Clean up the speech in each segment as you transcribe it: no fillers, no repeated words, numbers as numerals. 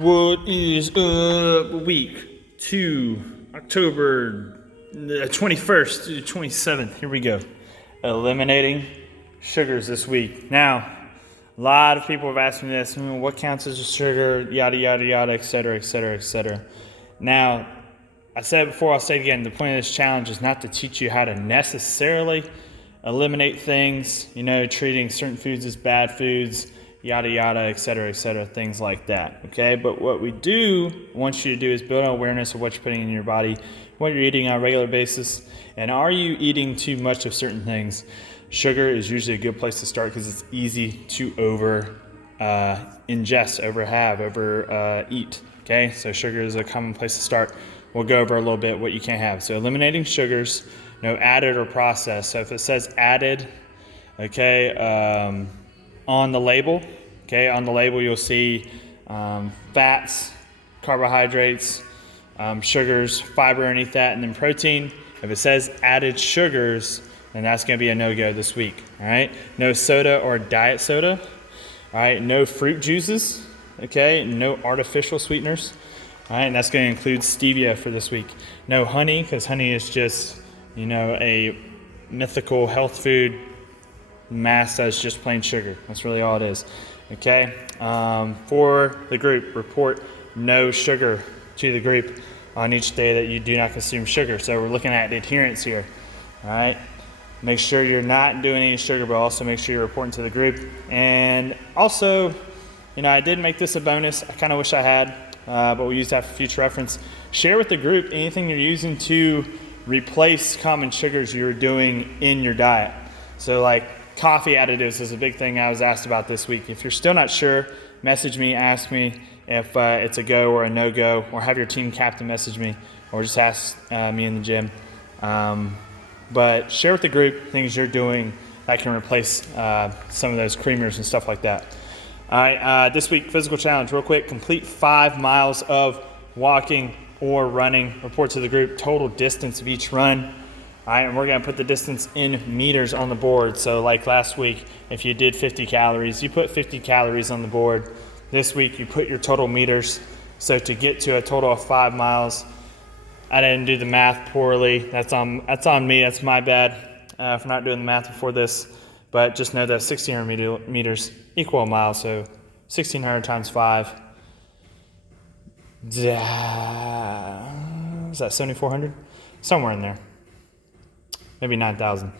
What is up? Week 2, October 21st to 27th. Here we go. Eliminating sugars this week. Now, a lot of people have asked me this. What counts as a sugar? Yada, yada, yada, etc., etc., etc. Now, I said it before, I'll say it again. The point of this challenge is not to teach you how to necessarily eliminate things, treating certain foods as bad foods, yada, yada, etc., things like that, okay? But what we do want you to do is build an awareness of what you're putting in your body, what you're eating on a regular basis, and are you eating too much of certain things? Sugar is usually a good place to start because it's easy to ingest, overeat, okay? So sugar is a common place to start. We'll go over a little bit what you can't have. So eliminating sugars, no added or processed. So if it says added, okay, on the label, you'll see fats, carbohydrates, sugars, fiber underneath that, and then protein. If it says added sugars, then that's going to be a no-go this week, all right? No soda or diet soda, all right? No fruit juices, okay? No artificial sweeteners, all right? And that's going to include stevia for this week. No honey, because honey is just, a mythical health food masked as just plain sugar. That's really all it is, okay? For the group, report no sugar to the group on each day that you do not consume sugar. So we're looking at adherence here, all right? Make sure you're not doing any sugar, but also make sure you're reporting to the group. And also, I did make this a bonus. I kind of wish I had, but we'll use that for future reference. Share with the group anything you're using to replace common sugars you're doing in your diet. So like coffee additives is a big thing I was asked about this week. If you're still not sure, message me, ask me if it's a go or a no-go, or have your team captain message me, or just ask me in the gym. But share with the group things you're doing that can replace some of those creamers and stuff like that. All right, this week, physical challenge, real quick. Complete 5 miles of walking or running. Report to the group total distance of each run. All right, and we're going to put the distance in meters on the board. So like last week, if you did 50 calories, you put 50 calories on the board. This week, you put your total meters. So to get to a total of 5 miles, I didn't do the math poorly. That's on me. That's my bad for not doing the math before this. But just know that 1,600 meters equal a mile. So 1,600 times 5. Is that 7,400? Somewhere in there. Maybe 9,000. All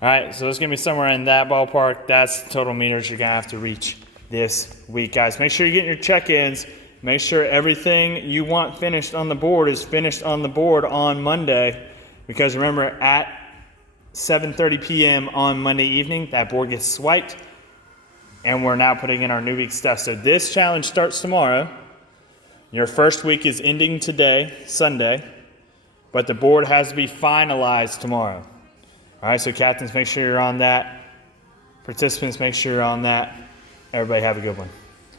right, so it's going to be somewhere in that ballpark. That's the total meters you're going to have to reach this week, guys. Make sure you're getting your check-ins. Make sure everything you want finished on the board is finished on the board on Monday. Because remember, at 7:30 p.m. on Monday evening, that board gets swiped. And we're now putting in our new week stuff. So this challenge starts tomorrow. Your first week is ending today, Sunday. But the board has to be finalized tomorrow. All right, so captains, make sure you're on that. Participants, make sure you're on that. Everybody have a good one.